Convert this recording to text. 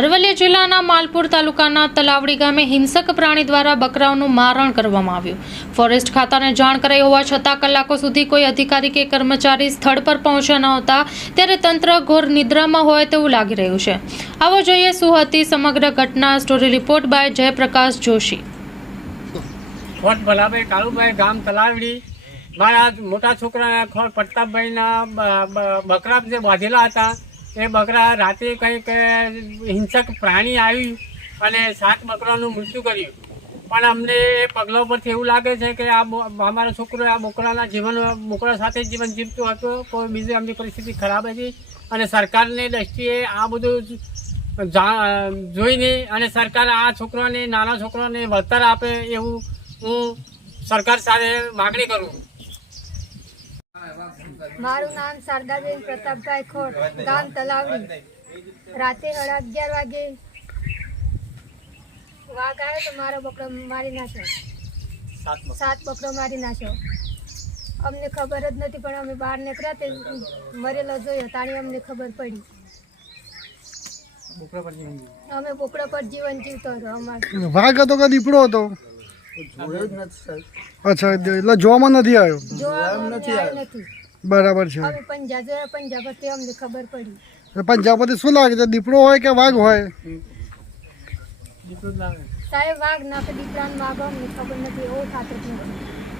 અરવલ્લી જિલ્લાના માલપુર તાલુકાના તલાવડી ગામે હિંસક પ્રાણી દ્વારા બકરાઓનું મારણ કરવામાં આવ્યું. ફોરેસ્ટ ખાતાને જાણ કરાઈ હોવા છતાં કલાકો સુધી કોઈ અધિકારી કે કર્મચારી સ્થળ પર પહોંચ્યા ન હતા. ત્યારે તંત્ર ઘોર નિદ્રામાં હોય તેવું લાગી રહ્યું છે. આવો જોઈએ શું હતી સમગ્ર ઘટના. Story report by Jayprakash Joshi. ખોટ ભલાભાઈ મોટા છોકરા ખોટ પ્રતાપભાઈના બકરા જે બાંધેલા હતા. એ બકરા રાત્રે કંઈક હિંસક પ્રાણી આવ્યું અને સાત બકરાનું મૃત્યુ કર્યું. પણ અમને એ પગલા પરથી એવું લાગે છે કે આ અમારો છોકરો આ બોકરાના જીવન બોકડા સાથે જીવન જીવતો હતો, કોઈ બીજી અમની પરિસ્થિતિ ખરાબ હતી અને સરકારની દ્રષ્ટિએ આ બધું જોઈને અને સરકાર આ છોકરાને, નાના છોકરાને વળતર આપે એવું હું સરકાર સાથે માગણી કરું મારું નામ શારદાબેન પ્રતાપભાઈ ખોટ ગામ તલાવડી. રાતે સાડા અગિયાર વાગે વાઘ આવ્યો તો મારો બકરો મારી નાખ્યો. સાત બકરો. મારી નાખ્યો. અમને ખબર જ નથી પણ અમે બહાર નીકળ્યા તે મરેલો જોયો તાણી અમને ખબર પડી. અમે બોકડા પર જીવન જીવતો હતો અમારે. વાઘ હતો કે દીપડો હતો? અચ્છા એટલે જોવામાં નથી આવ્યો? જોવામાં નથી આવ્યો. નથી. બરાબર છે. અમે પંજા જોયા તે અમને ખબર પડી. પંજાબમાંથી શું લાગે છે? દીપડો હોય કે વાઘ હોય? સાહેબ વાઘ ના કે માગો અમને ખબર નથી એવું થતું નથી.